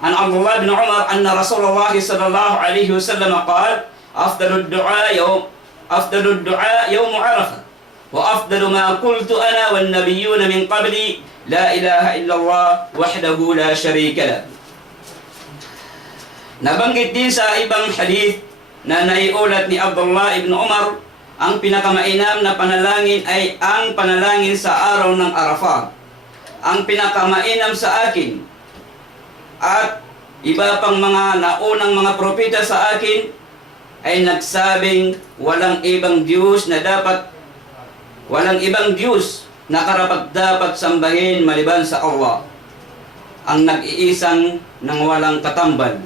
عن عبد الله بن عمر أن رسول الله صلى الله عليه وسلم قال أفضل الدعاء يوم عرفة وأفضل ما قلت أنا والنبيون من قبلي لا إله إلا الله وحده لا شريك له. Nabanggit din sa ibang hadith na naiulat ni Abdullah ibn Umar, ang pinakamainam na panalangin ay ang panalangin sa araw ng Arafah. Ang pinakamainam sa akin at iba pang mga naunang mga propeta sa akin ay nagsabing walang ibang Diyos na karapat-dapat sambahin maliban sa Allah, ang nag-iisang nang walang katambal.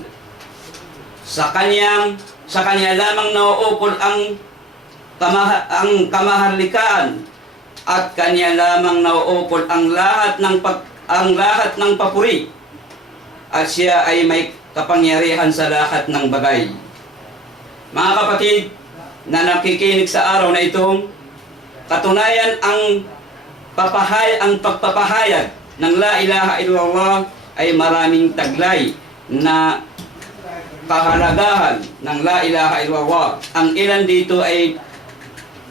Sa kanya lamang nauukol ang kamaharlikaan at kanya lamang nauukol ang lahat ng papuri, at siya ay may kapangyarihan sa lahat ng bagay. Mga kapatid na nakikinig sa araw na ito, katunayan ang pagpapahayag ng La ilaha illallah ay maraming taglay na kahalagahan ng La ilaha illallah. Ang ilan dito ay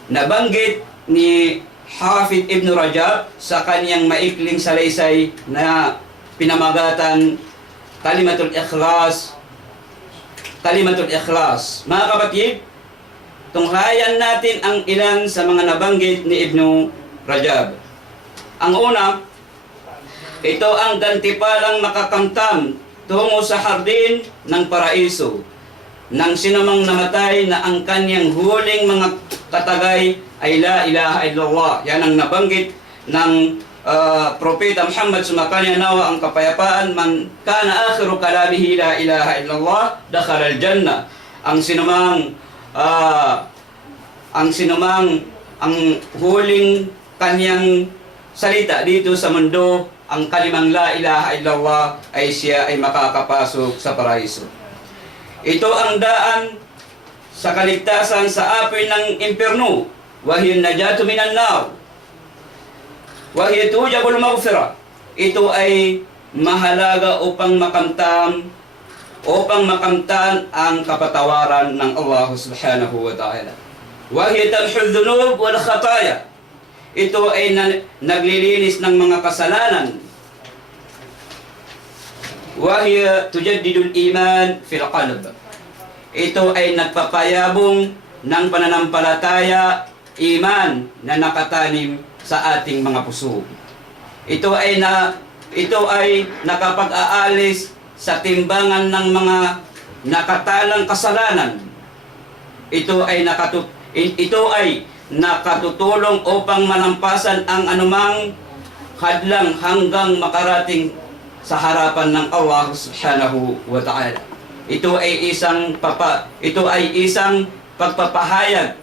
nabanggit ni Hafid Ibn Rajab sa kanyang maikling salaysay na pinamagatan Kalimatul Ikhlas. Mga kapatid, tunghayan natin ang ilan sa mga nabanggit ni Ibn Rajab. Ang una, ito ang gantipalang makakamtam tungo sa hardin ng paraiso nang sinumang namatay na ang kanyang huling mga katagay ay La ilaha illallah. Yan ang nabanggit ng Propeta Muhammad, sumakanya nawa ang kapayapaan, man kana akhiru kalamihi la ilaha illallah dakhala al-jannah. Ang huling kanyang salita dito sa mundo, ang kalimang La ilaha illallah, ay siya ay makakapasok sa paraiso. Ito ang daan sa kaligtasan sa apoy ng impyerno, wa hiya najatu minan nar, wa hiya tujabul maghfirah. Ito ay mahalaga upang makamtan ang kapatawaran ng Allah subhanahu wa ta'ala. Wa hiya tamhul dhunub wal khataya. Ito ay naglilinis ng mga kasalanan. Wa hiya tujaddidul iman fil qalb. Ito ay nagpapayabong ng pananampalataya, iman na nakatanim sa ating mga puso. Ito ay nakapag-aalis sa timbangan ng mga nakatalang kasalanan. Ito ay nakatutulong upang malampasan ang anumang hadlang hanggang makarating sa harapan ng Allah subhanahu wa ta'ala. Ito ay isang pagpapahayag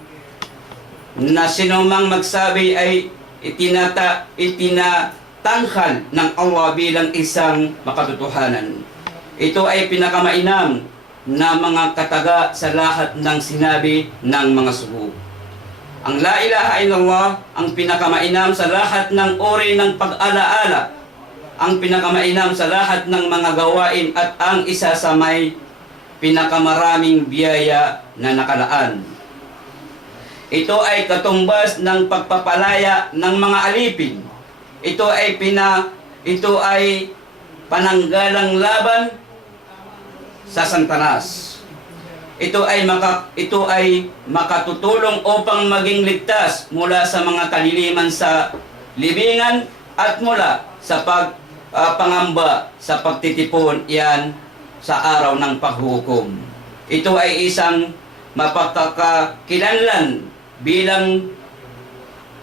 na sinumang magsabi ay itinatanghal ng Allah bilang isang makatotohanan. Ito ay pinakamainam na mga kataga sa lahat ng sinabi ng mga sugo. Ang La ilaha illallah ang pinakamainam sa lahat ng uri ng pag-alaala, ang pinakamainam sa lahat ng mga gawain, at ang isa sa may pinakamaraming biyaya na nakalaan. Ito ay katumbas ng pagpapalaya ng mga alipin. Ito ay pananggalang laban sa Santanas. Ito ay makatutulong upang maging ligtas mula sa mga kaliliman sa libingan at mula sa pangamba sa pagtitipon iyan sa araw ng paghukom. Ito ay isang mapagkakakilanlan bilang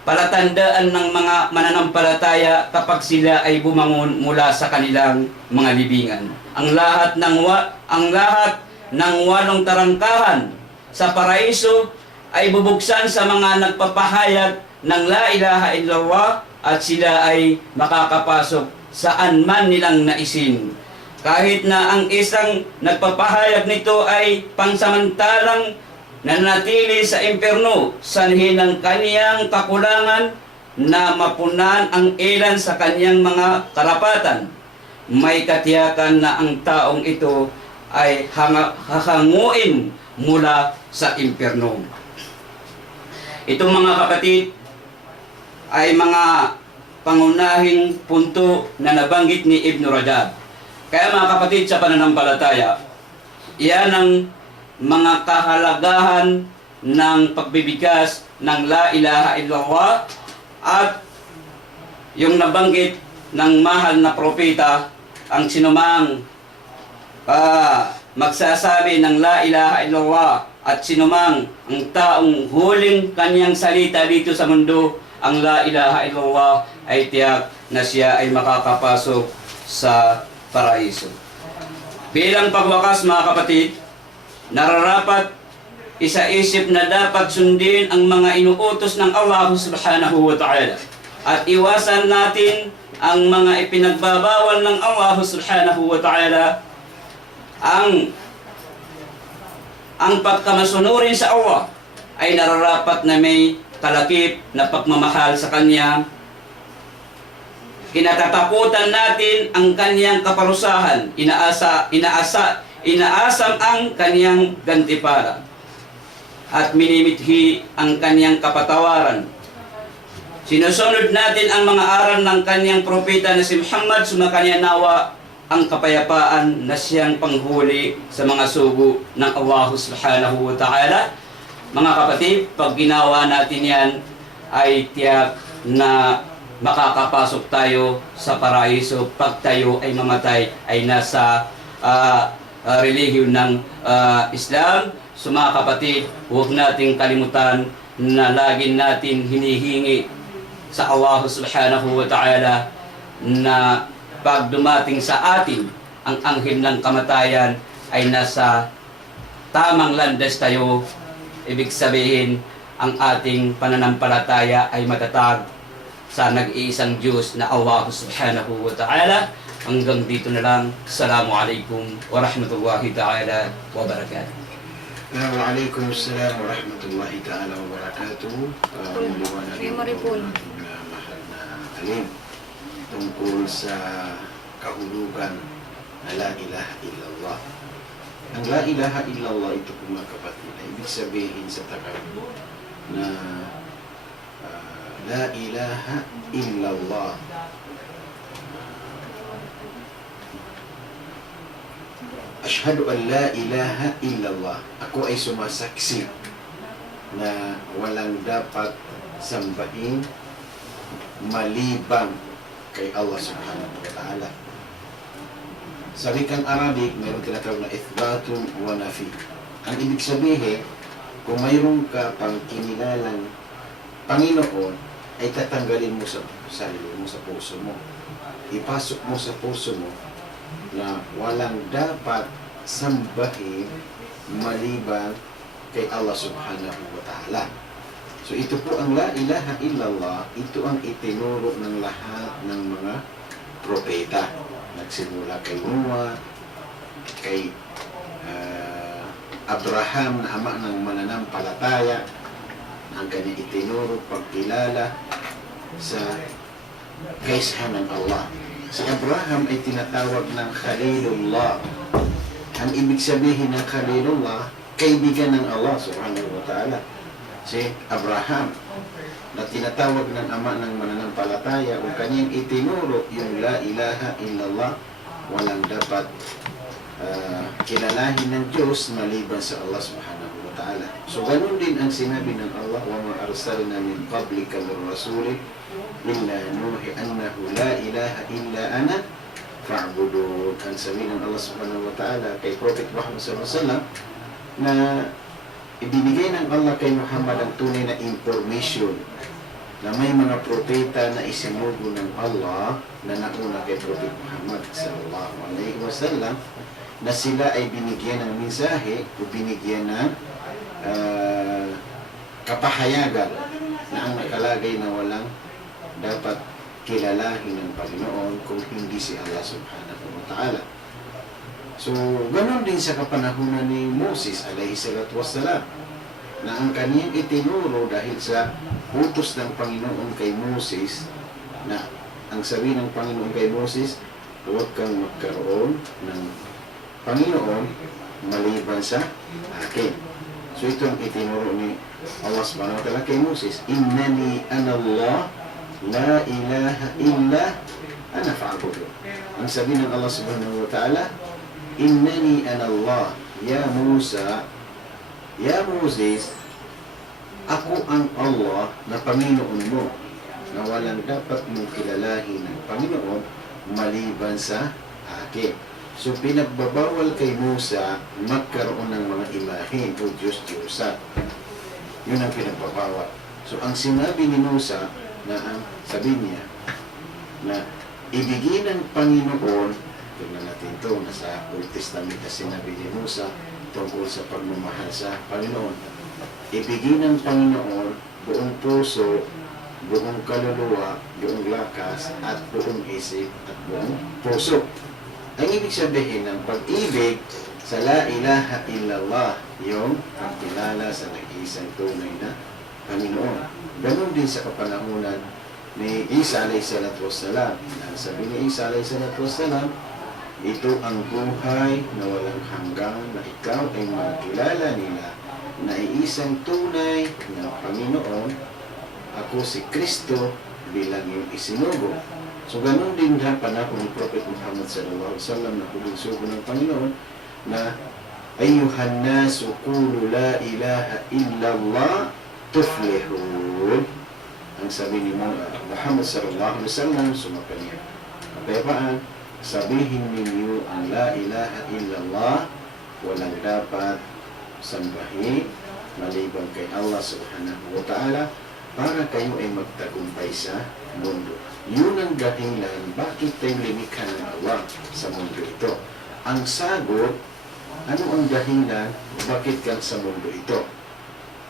palatandaan ng mga mananampalataya kapag sila ay bumangon mula sa kanilang mga libingan. Ang lahat ng walong tarangkahan sa paraiso ay bubuksan sa mga nagpapahayag ng La ilaha illallah, at sila ay makakapasok saan man nilang naisin. Kahit na ang isang nagpapahayag nito ay pansamantalang nanatili sa impyerno, sanhin ng kaniyang kakulangan na mapunan ang ilan sa kaniyang mga karapatan. may katiyakan na ang taong ito ay hahanguin mula sa impyerno. Itong mga kapatid ay mga pangunahing punto na nabanggit ni Ibn Rajab. Kaya mga kapatid sa pananampalataya, iyan ang mga kahalagahan ng pagbibigkas ng La ilaha illallah at yung nabanggit ng mahal na propeta, ang sinumang magsasabi ng La ilaha illallah at sinumang ang taong huling kanyang salita dito sa mundo, ang La ilaha illallah, ay tiyak na siya ay makakapasok sa paraiso. Bilang pagwakas mga kapatid, nararapat isa-isip na dapat sundin ang mga inuutos ng Allah subhanahu wa ta'ala at iwasan natin ang mga ipinagbabawal ng Allah subhanahu wa ta'ala. Ang pagkamasunurin sa Allah ay nararapat na may kalakip na pagmamahal sa Kanya. Kinatatakutan natin ang Kanyang kaparusahan, inaasam ang Kanyang gantipala, at minimithi ang Kanyang kapatawaran. Sinusunod natin ang mga aral ng Kanyang propeta na si Muhammad, sumakanya nawa ang kapayapaan na siyang panghuli sa mga sugo ng Allah subhanahu wa ta'ala. Mga kapatid, pag ginawa natin yan, ay tiyak na makakapasok tayo sa paraiso. Pag tayo ay mamatay, ay nasa relihiyon ng Islam. So mga kapatid, huwag nating kalimutan na lagi natin hinihingi sa Allah subhanahu wa ta'ala na pag dumating sa atin ang anghel ng kamatayan ay nasa tamang landas tayo. Ibig sabihin, ang ating pananampalataya ay matatag sa nag-iisang Diyos na Allah subhanahu wa ta'ala. Hanggang dito na lang. Assalamualaikum warahmatullahi ta'ala wabarakatuh. Waalaikumsalam warahmatullahi ta'ala wabarakatuh. Maliwanag po ng mahal na alim tungkol sa kahulugan na La ilaha illallah. Ang La ilaha illallah ito po mga kapatid ay ibig sabihin sa Tagalog na La ilaha illallah. Ashhadu an la ilaha illallah. Ako ay sumasaksi na walang dapat sambahin maliban kay Allah subhanahu wa ta'ala. Sa wikang Arabic, mayroon tinatawag na ithbatun wa nafi. Ang ibig sabihin, kung mayroon ka pang kinilalang Panginoon, ay tatanggalin mo sa sarili mo, sa puso mo. Ipasok mo sa puso mo na walang dapat sambahin maliban kay Allah subhanahu wa ta'ala. So ito po ang La ilaha illallah, ito ang itinuro ng lahat ng mga propeta. Nagsimula kay Noah, kay Abraham na ama ng mananampalataya, ang kanyang itinuro pagkilala sa kaisahan ng Allah. Si Abraham ay tinatawag ng Khalilullah. Ang ibig sabihin ng Khalilullah, kaibigan ng Allah subhanahu wa ta'ala. Si Abraham na tinatawag ng ama ng mananampalataya, o kanyang itinuro yung La ilaha illallah, walang dapat kilalahin ng Diyos maliban sa Allah subhanahu wa ta'ala. So ganun din ang sinabi ng Allah, wa ma arsalna min qablika min rasulin illa nuhi annahu la ilaha illa ana fa'budun. Ang sabi ng Allah subhanahu wa ta'ala kay Prophet Muhammad sallallahu alaihi wasallam na ibinigay ng Allah kay Muhammad ang tunay na information na may mga propeta na isinugo ng Allah na nauna kay Prophet Muhammad sallallahu alaihi wasallam, na sila ay binigyan ng mensahe o binigyan ng kapahayagan na ang nakalagay na walang dapat kilalahin ng Panginoon kung hindi si Allah subhanahu wa ta'ala. So, ganoon din sa kapanahunan ni Moses alayhi salatu wassalam, na ang kaniyang itinuro dahil sa utos ng Panginoon kay Moses, na ang sabi ng Panginoon kay Moses, huwag kang magkaroon ng Panginoon maliban sa akin. So ito ang itinuro ni Allah subhanahu wa ta'ala kay Moses. Innani ana Allah, la ilaha illa ana fa'budu. Ang sabi ng Allah subhanahu wa ta'ala, Innani ana Allah, ya Musa, ya Moses, ako ang Allah na Panginoon mo, na walang dapat mong kilalahin ng Panginoon maliban sa akin. So, pinagbabawal kay Musa magkaroon ng mga imahen o Diyos-Diyosan. Yun ang pinagbabawal. So, ang sinabi ni Musa, na ang sabi niya, na ibigin ng Panginoon, tignan natin ito, nasa Old Testament na sinabi ni Musa tungkol sa pagmamahal sa Panginoon. Ibigin ng Panginoon buong puso, buong kaluluwa, buong lakas, at buong isip, at buong puso. Ang ibig sabihin ng pag-ibig sa la ilaha illallah, yung pagkilala sa nag-iisang tunay na Panginoon. Ganon din sa kapanahunan ni Isa alayhi salatu wassalam. Sabi ni Isa alayhi salatu wassalam, ito ang buhay na walang hanggang na ikaw ay magkilala nila na iisang tunay na Panginoon, ako si Kristo bilang iyong isinugo. So, ganun din na panahon ni Prophet Muhammad sallallahu alaihi wasallam na huling sugo ng Panginoon na Ayyuhan nasu qulu la ilaha illallah tuflihun. Ang sabi ni Muhammad sallallahu alaihi wasallam, sumapan niya, kapayapaan, sabihin ninyo ang la ilaha illallah, walang dapat sambahin maliban kay Allah subhanahu wa ta'ala, para kayo ay magtagumpay sa mundo. Yun ang dahilan bakit tayo lumikha ng Allah sa mundo ito. Ang sagot, ano ang dahilan bakit ka sa mundo ito?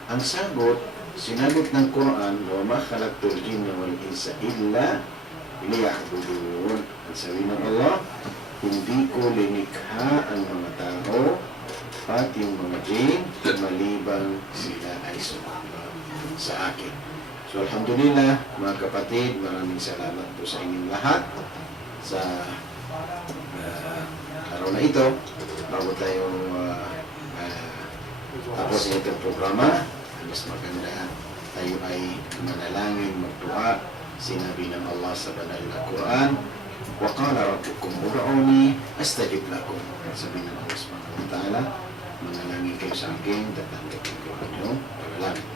Ang sagot, sinagot ng Quran, wa ma khalaqtul jinna wal insa illa liya'budun. Ang sabi ng Allah, hindi ko linikha ang mga tao at yung mga jinn maliban sila ay sumunod sa akin. So, alhamdulillah, mga kapatid, maraming salamat po sa inyong lahat sa araw na ito. Bago tayo tapos ng itong programa, mas maganda tayo ay manalangin, magdua. Sinabi ng Allah sa banal na Quran, وَقَالَ رَبُّكُمْ أَسْتَجِبْ لَكُمْ. Sabi ng Allah subhanahu wa ta'ala, manalangin kayo sa akin, tatanggapin ko ang inyong panalangin.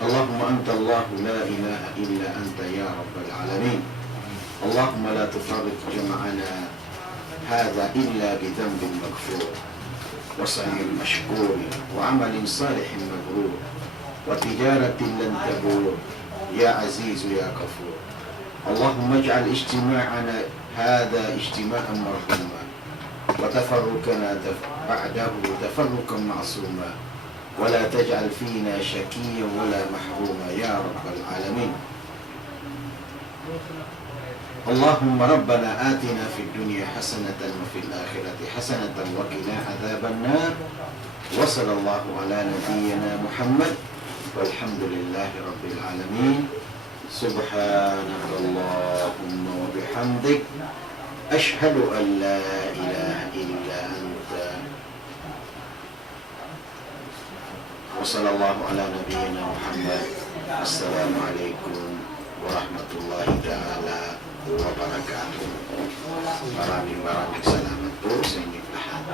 اللهم أنت الله لا إله إلا أنت يا رب العالمين. اللهم لا تفرق جمعنا هذا إلا بذنب مغفور وسعي مشكور وعمل صالح مبرور وتجارة لن تبور يا عزيز يا غفور. اللهم اجعل اجتماعنا هذا اجتماعا مرحوما وتفرقنا بعده تفرقا معصوما ولا تجعل فينا شكيا ولا محروما يا رب العالمين. اللهم ربنا آتنا في الدنيا حسنة وفي الآخرة حسنة وقنا عذاب النار. وصلى الله على نبينا محمد والحمد لله رب العالمين. سبحانك اللهم وبحمدك أشهد أن لا إله إلا أنت. وصلى الله على نبينا محمد. السلام عليكم warahmatullahi ta'ala wabarakatuh. Maraming salamat po sa inyong lahat.